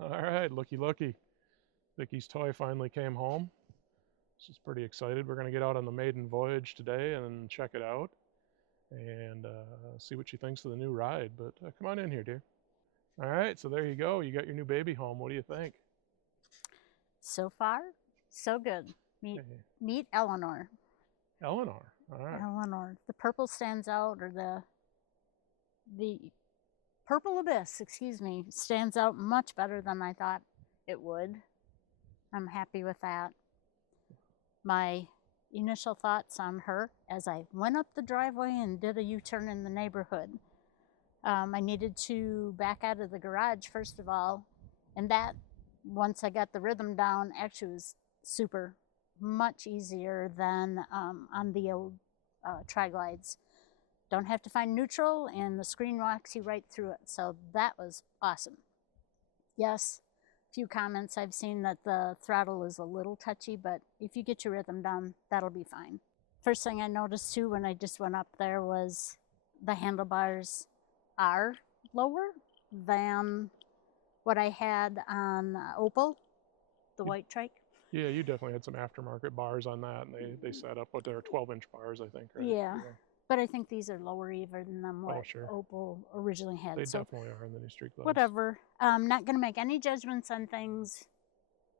All right, looky. Vicky's toy finally came home. She's pretty excited. We're going to get out on the maiden voyage today and check it out and see what she thinks of the new ride. But come on in here, dear. All right, so there you go. You got your new baby home. What do you think? So far, so good. Meet Eleanor. Eleanor. All right. Eleanor. The purple stands out, or the purple abyss, excuse me, stands out much better than I thought it would. I'm happy with that. My initial thoughts on her as I went up the driveway and did a U-turn in the neighborhood. I needed to back out of the garage first of all, and that, once I got the rhythm down, actually was super, much easier than on the old tri-glides. Don't have to find neutral, and the screen walks you right through it, so that was awesome. Yes, a few comments I've seen that the throttle is a little touchy, but if you get your rhythm down, that'll be fine. First thing I noticed too when I just went up there was the handlebars are lower than what I had on Opal, the white trike. Yeah, you definitely had some aftermarket bars on that, and they set up what they're 12-inch bars, I think, right? Yeah, but I think these are lower even than what sure. Opal originally had. They definitely are in the new Street Glides. Whatever. I'm not going to make any judgments on things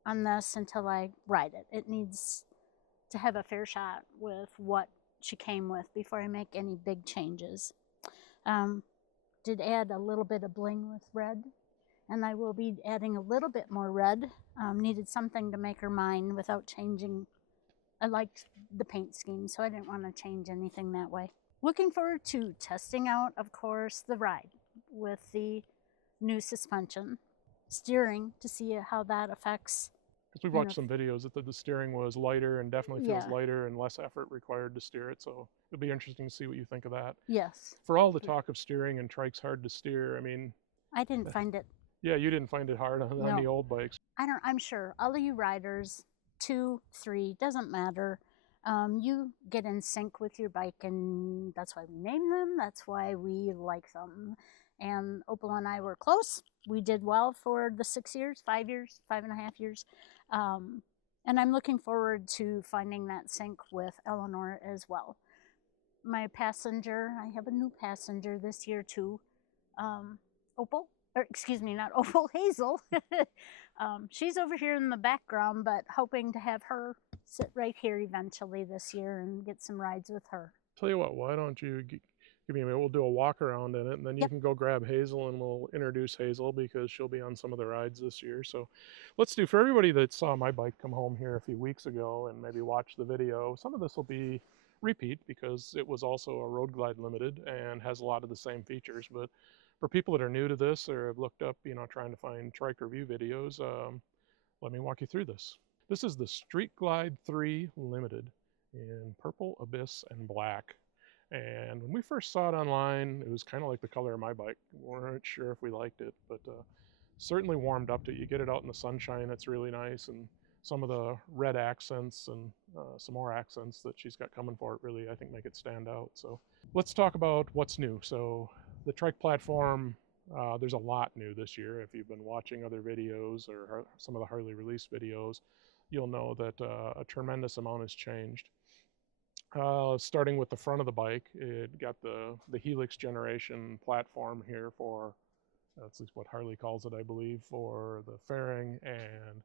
on this until I ride it. It needs to have a fair shot with what she came with before I make any big changes. Did add a little bit of bling with red, and I will be adding a little bit more red. Needed something to make her mine without changing. I liked the paint scheme, so I didn't want to change anything that way. Looking forward to testing out, of course, the ride with the new suspension, steering to see how that affects. Because we've watched some videos that the steering was lighter and definitely feels lighter and less effort required to steer it. So it'll be interesting to see what you think of that. Yes. For all the talk of steering and trikes hard to steer, I mean, I didn't find it. Yeah, you didn't find it hard on the old bikes. I'm sure all of you riders, 2, 3, doesn't matter. You get in sync with your bike, and that's why we name them. That's why we like them. And Opal and I were close. We did well for the 6 years, 5 years, 5.5 years. And I'm looking forward to finding that sync with Eleanor as well. My passenger, I have a new passenger this year too. Opal, or excuse me, not Opal, Hazel. She's over here in the background, but hoping to have her sit right here eventually this year and get some rides with her. Tell you what, why don't you give me a minute? We'll do a walk around in it, and then you can go grab Hazel, and we'll introduce Hazel because she'll be on some of the rides this year. So let's do, for everybody that saw my bike come home here a few weeks ago and maybe watched the video, some of this will be repeat because it was also a Road Glide Limited and has a lot of the same features. But for people that are new to this or have looked up, trying to find trike review videos, let me walk you through this. This is the Street Glide 3 Limited in purple, abyss, and black. And when we first saw it online, it was kind of like the color of my bike. We weren't sure if we liked it, but certainly warmed up to it. You get it out in the sunshine, it's really nice, and some of the red accents and some more accents that she's got coming for it really, I think, make it stand out. So let's talk about what's new. So the trike platform, there's a lot new this year. If you've been watching other videos or some of the Harley release videos, you'll know that a tremendous amount has changed. Starting with the front of the bike, it got the Helix generation platform here for, that's what Harley calls it, I believe, for the fairing and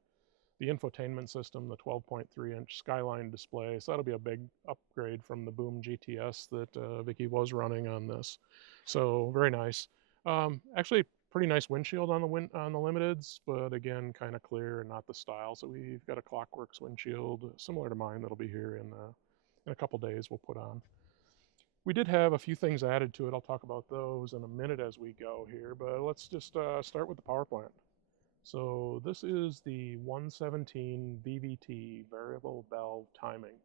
the infotainment system, the 12.3-inch Skyline display. So that'll be a big upgrade from the Boom GTS that Vicky was running on this. So very nice. Actually, pretty nice windshield on the limiteds, but again, kind of clear and not the style. So we've got a Clockworks windshield similar to mine that'll be here in a couple days we'll put on. We did have a few things added to it. I'll talk about those in a minute as we go here, but let's just start with the power plant. So this is the 117 VVT variable valve timing.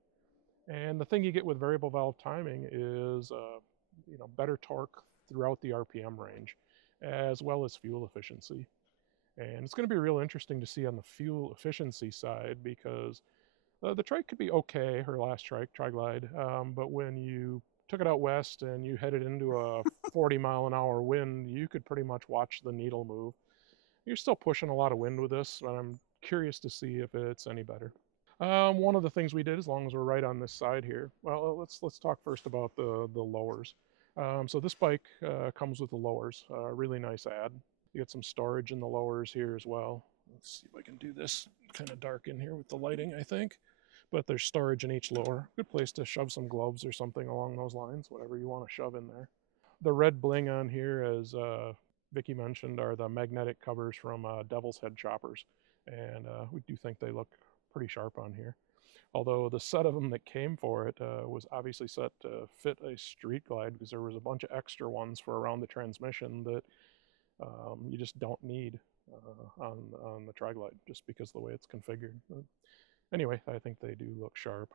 And the thing you get with variable valve timing is better torque throughout the RPM range, as well as fuel efficiency. And it's going to be real interesting to see on the fuel efficiency side because the trike could be okay, her last trike, Tri-Glide, but when you took it out west and you headed into a 40-mile-an-hour wind, you could pretty much watch the needle move. You're still pushing a lot of wind with this, but I'm curious to see if it's any better. One of the things we did, as long as we're right on this side here, well, let's talk first about the lowers. So this bike comes with the lowers. Really nice ad. You get some storage in the lowers here as well. Let's see if I can do this kind of dark in here with the lighting, I think. But there's storage in each lower. Good place to shove some gloves or something along those lines, whatever you want to shove in there. The red bling on here, as Vicky mentioned, are the magnetic covers from Devil's Head choppers. And we do think they look pretty sharp on here. Although the set of them that came for it was obviously set to fit a Street Glide, because there was a bunch of extra ones for around the transmission that you just don't need on the Tri-Glide, just because of the way it's configured. But anyway, I think they do look sharp.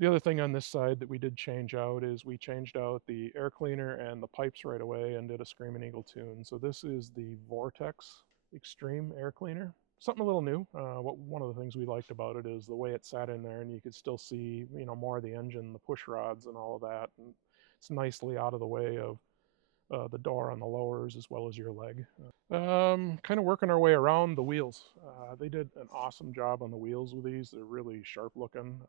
The other thing on this side that we did change out is we changed out the air cleaner and the pipes right away and did a Screamin' Eagle tune. So this is the Vortex Extreme air cleaner. Something a little new. One of the things we liked about it is the way it sat in there, and you could still see, more of the engine, the push rods and all of that. And it's nicely out of the way of the door on the lowers as well as your leg. Kind of working our way around the wheels. They did an awesome job on the wheels with these. They're really sharp looking.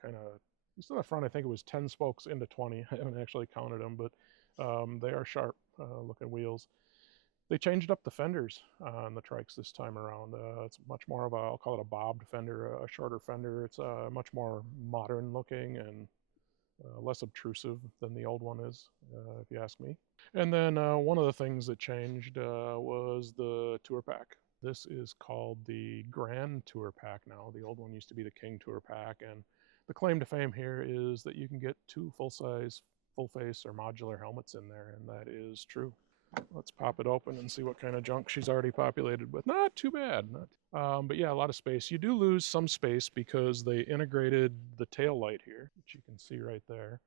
Kind of, at least on the front, I think it was 10 spokes into 20. I haven't actually counted them, but they are sharp looking wheels. They changed up the fenders on the trikes this time around. It's much more of a, I'll call it a bobbed fender, a shorter fender. It's much more modern looking and less obtrusive than the old one is, if you ask me. And then one of the things that changed was the Tour-Pak. This is called the Grand Tour-Pak now. The old one used to be the King Tour-Pak, and the claim to fame here is that you can get 2 full-size, full-face, or modular helmets in there, and that is true. Let's pop it open and see what kind of junk she's already populated with. Not too bad. But yeah, a lot of space. You do lose some space because they integrated the tail light here, which you can see right there,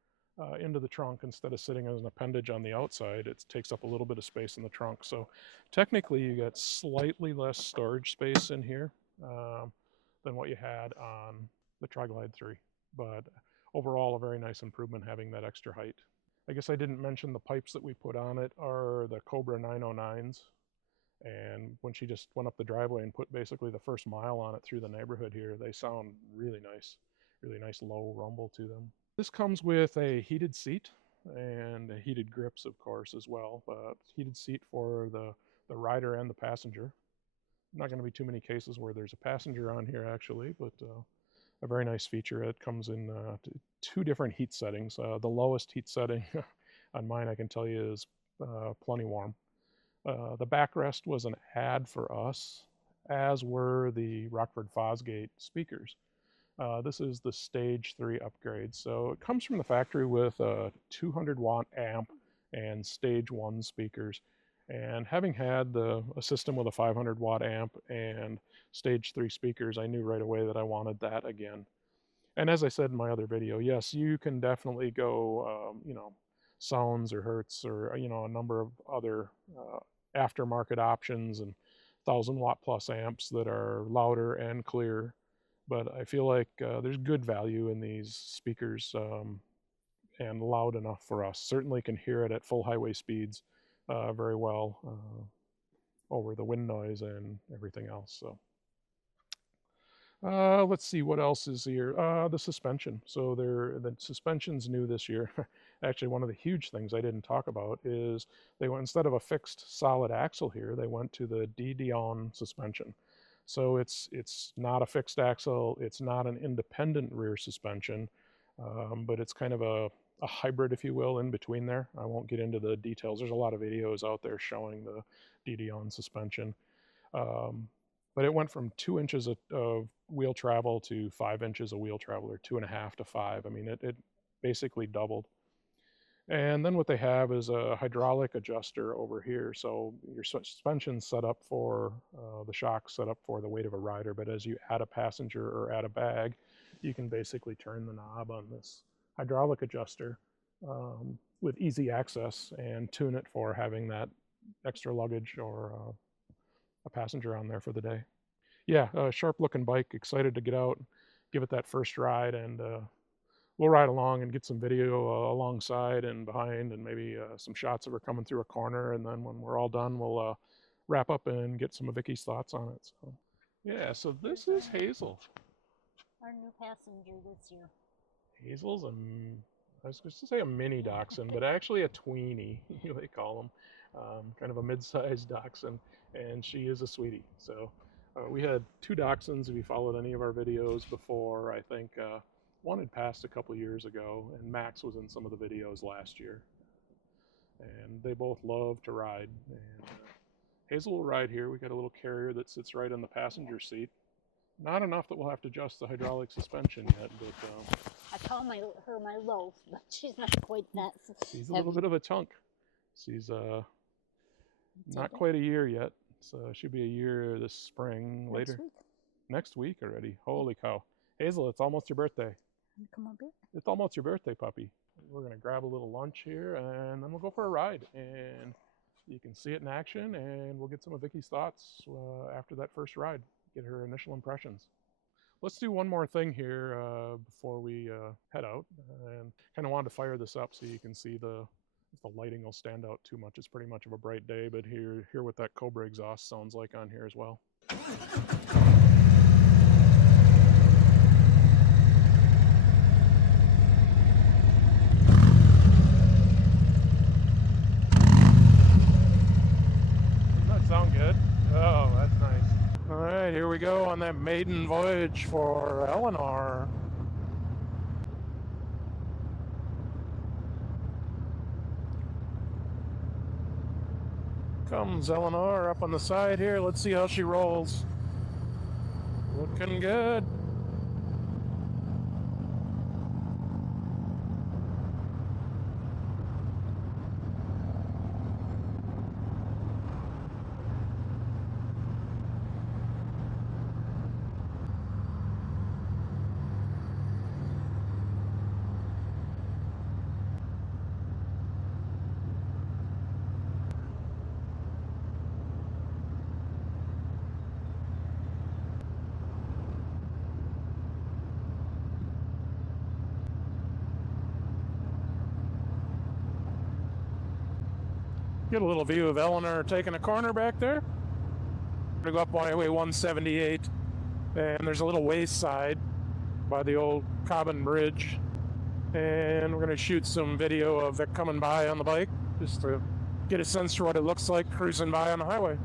into the trunk. Instead of sitting as an appendage on the outside, it takes up a little bit of space in the trunk. So technically you get slightly less storage space in here than what you had on the Tri-Glide 3. But overall, a very nice improvement having that extra height. I guess I didn't mention the pipes that we put on it are the Cobra 909s. And when she just went up the driveway and put basically the first mile on it through the neighborhood here, they sound really nice low rumble to them. This comes with a heated seat and heated grips, of course, as well. But heated seat for the rider and the passenger. Not going to be too many cases where there's a passenger on here, actually, but a very nice feature. It comes in 2 different heat settings. The lowest heat setting on mine, I can tell you, is plenty warm. The backrest was an ad for us, as were the Rockford Fosgate speakers. This is the Stage 3 upgrade. So it comes from the factory with a 200 watt amp and Stage 1 speakers. And having had a system with a 500 watt amp and Stage 3 speakers, I knew right away that I wanted that again. And as I said in my other video, yes, you can definitely go, Sounds or Hertz or, a number of other aftermarket options and 1,000 watt plus amps that are louder and clear. But I feel like there's good value in these speakers and loud enough for us. Certainly can hear it at full highway speeds very well over the wind noise and everything else. So let's see what else is here. The suspension. So the suspension's new this year. Actually, one of the huge things I didn't talk about is they went, instead of a fixed solid axle here, they went to the Dion suspension. So it's not a fixed axle, it's not an independent rear suspension, but it's kind of a hybrid, if you will, in between there. I won't get into the details. There's a lot of videos out there showing the Dion suspension. But it went from 2 inches of wheel travel to 5 inches of wheel travel, or 2.5 to 5. I mean, it basically doubled. And then what they have is a hydraulic adjuster over here. So your suspension's set up for the shock's set up for the weight of a rider, but as you add a passenger or add a bag, you can basically turn the knob on this hydraulic adjuster with easy access and tune it for having that extra luggage or a passenger on there for the day. Yeah, sharp looking bike. Excited to get out, give it that first ride, and we'll ride along and get some video alongside and behind, and maybe some shots of her coming through a corner. And then when we're all done, we'll wrap up and get some of Vicky's thoughts on it. So yeah, so this is Hazel. Our new passenger this year. Hazel's I was going to say a mini dachshund, but actually a tweenie, they call them. Kind of a mid-sized dachshund, and she is a sweetie. So we had 2 dachshunds. If you followed any of our videos before, I think one had passed a couple years ago, and Max was in some of the videos last year. And they both love to ride. And Hazel will ride here. We got a little carrier that sits right on the passenger seat. Not enough that we'll have to adjust the hydraulic suspension yet, but I call her my loaf, but she's not quite that. She's a little bit of a chunk. She's not quite a year yet, so she'll be a year this spring later. Next week already. Holy cow. Hazel, it's almost your birthday. Come up here. It's almost your birthday, puppy. We're going to grab a little lunch here, and then we'll go for a ride. And you can see it in action, and we'll get some of Vicky's thoughts after that first ride, get her initial impressions. Let's do one more thing here before we head out, and kind of wanted to fire this up so you can see the lighting will stand out too much. It's pretty much of a bright day, but hear what that Cobra exhaust sounds like on here as well. Doesn't that sound good? Oh, that's nice. All right, here we go on that maiden voyage for Eleanor. Comes Eleanor up on the side here. Let's see how she rolls. Looking good. Get a little view of Eleanor taking a corner back there. We're going to go up Highway 178, and there's a little wayside by the old Cobra Bridge, and we're going to shoot some video of it coming by on the bike, just to get a sense for what it looks like cruising by on the highway.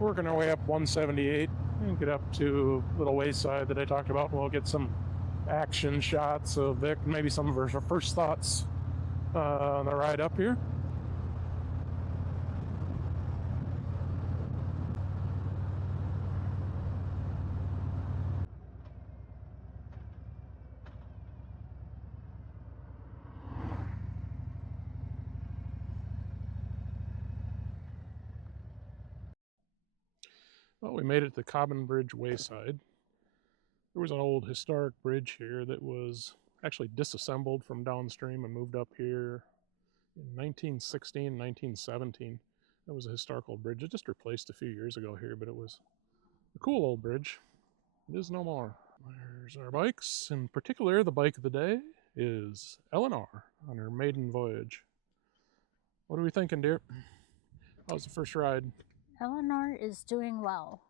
Working our way up 178 and get up to a little wayside that I talked about. We'll get some action shots of Vic, maybe some of her first thoughts on the ride up here. Well, we made it to the Cobra Bridge wayside. There was an old historic bridge here that was actually disassembled from downstream and moved up here in 1916, 1917. That was a historical bridge. It just replaced a few years ago here, but it was a cool old bridge. It is no more. There's our bikes. In particular, the bike of the day is Eleanor on her maiden voyage. What are we thinking, dear? How's the first ride? Eleanor is doing well.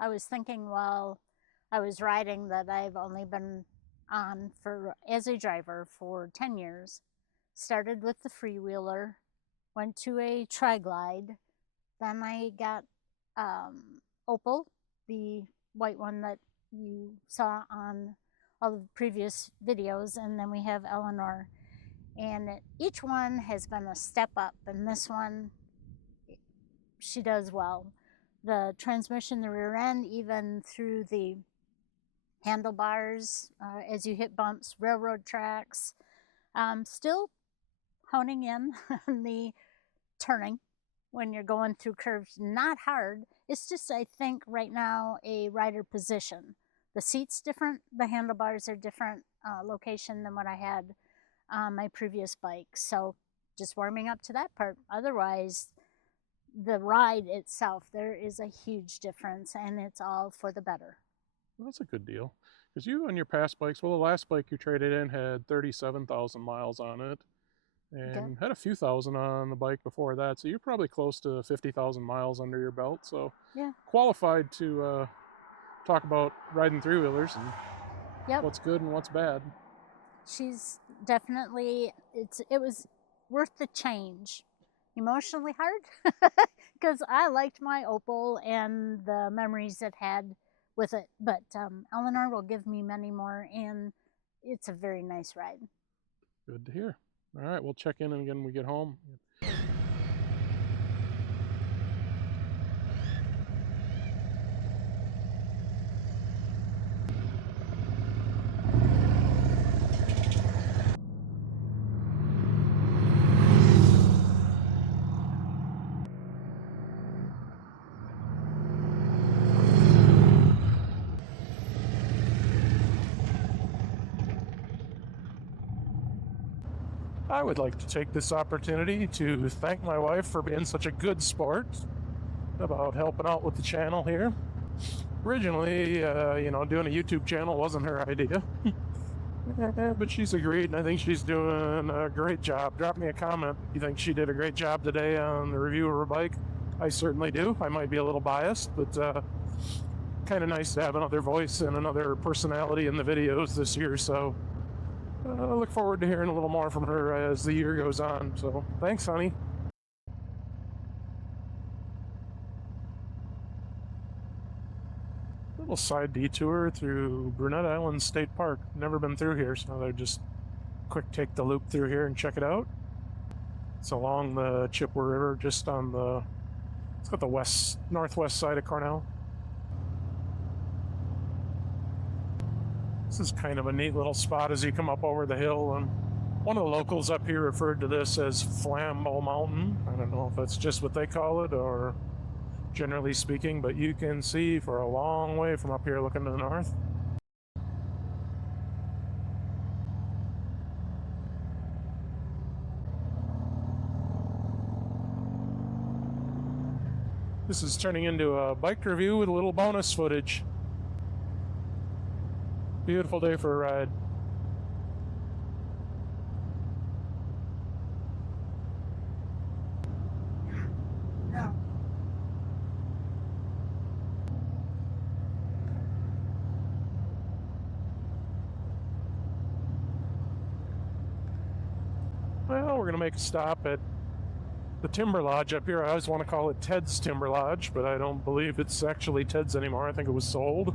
I was thinking while I was riding that I've only been on as a driver for 10 years. Started with the freewheeler, went to a tri-glide, then I got Opal, the white one that you saw on all the previous videos, and then we have Eleanor. And each one has been a step up, and this one, she does well. the transmission, the rear end, even through the handlebars as you hit bumps, railroad tracks. Still honing in on the turning when you're going through curves, not hard. It's just, I think right now, a rider position. The seat's different, the handlebars are different location than what I had on my previous bike. So just warming up to that part. Otherwise, the ride itself, there is a huge difference, and it's all for the better. Well, that's a good deal. Because you on your past bikes, well, the last bike you traded in had 37,000 miles on it, and had a few thousand on the bike before that, so you're probably close to 50,000 miles under your belt, so yeah, qualified to talk about riding three-wheelers and what's good and what's bad. She's definitely, it was worth the change. Emotionally hard because I liked my Opal and the memories it had with it, but Eleanor will give me many more, and it's a very nice ride. Good to hear. All right, we'll check in again when we get home. I would like to take this opportunity to thank my wife for being such a good sport about helping out with the channel here. Originally, doing a YouTube channel wasn't her idea, but she's agreed, and I think she's doing a great job. Drop me a comment if you think she did a great job today on the review of her bike. I certainly do. I might be a little biased, but kind of nice to have another voice and another personality in the videos this year, so I look forward to hearing a little more from her as the year goes on. So thanks, honey. Little side detour through Brunette Island State Park. Never been through here, so they're just quick take the loop through here and check it out. It's along the Chippewa River, just on the, it's got the northwest side of Cornell. This is kind of a neat little spot as you come up over the hill, and one of the locals up here referred to this as Flambeau Mountain. I don't know if that's just what they call it or generally speaking, but you can see for a long way from up here looking to the north. This is turning into a bike review with a little bonus footage. Beautiful day for a ride. Well, we're going to make a stop at the Timber Lodge up here. I always want to call it Ted's Timber Lodge, but I don't believe it's actually Ted's anymore. I think it was sold.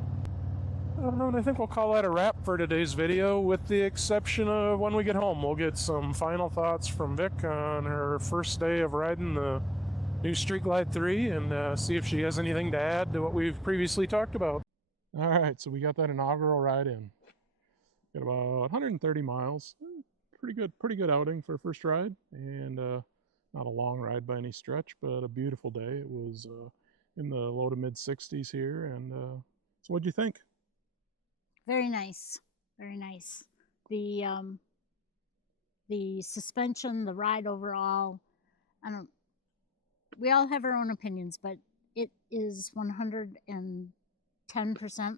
And I think we'll call that a wrap for today's video, with the exception of when we get home. We'll get some final thoughts from Vic on her first day of riding the new Street Glide 3 and see if she has anything to add to what we've previously talked about. All right, so we got that inaugural ride in. Got about 130 miles. Pretty good outing for a first ride, and not a long ride by any stretch, but a beautiful day. It was in the low to mid 60s here, and so what'd you think? Very nice, very nice. The suspension, the ride overall, we all have our own opinions, but it is 110%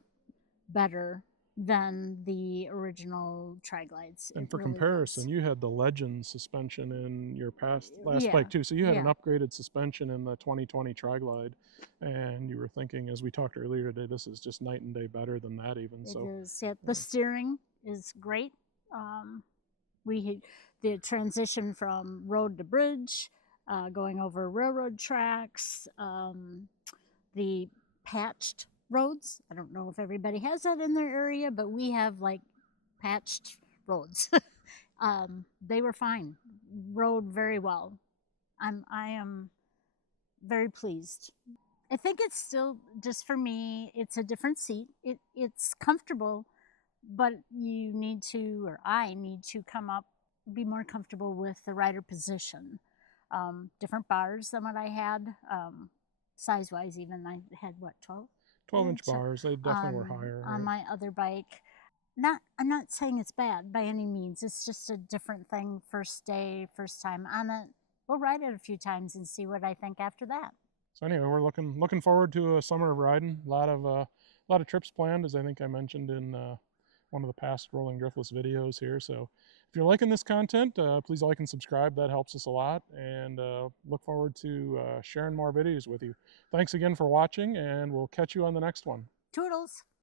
better than the original Tri-Glides. And for comparison, you had the Legend suspension in your last bike too, so you had an upgraded suspension in the 2020 Tri-Glide, and you were thinking, as we talked earlier today, this is just night and day better than that even. It is. Yeah, the steering is great. The transition from road to bridge, going over railroad tracks, the patched roads. I don't know if everybody has that in their area, but we have like patched roads. They were fine. Rode very well. I am very pleased. I think it's still, just for me, it's a different seat. It's comfortable, but you need to, or I need to be more comfortable with the rider position. Different bars than what I had, size wise, even I had what, 12 12-inch inch bars, they definitely were higher, on right? my other bike. I'm not saying it's bad by any means. It's just a different thing. First day, first time on it. We'll ride it a few times and see what I think after that. So anyway, we're looking forward to a summer of riding. A lot of trips planned, as I think I mentioned in one of the past Rolling Driftless videos here. So if you're liking this content, please like and subscribe. That helps us a lot. And look forward to sharing more videos with you. Thanks again for watching, and we'll catch you on the next one. Toodles!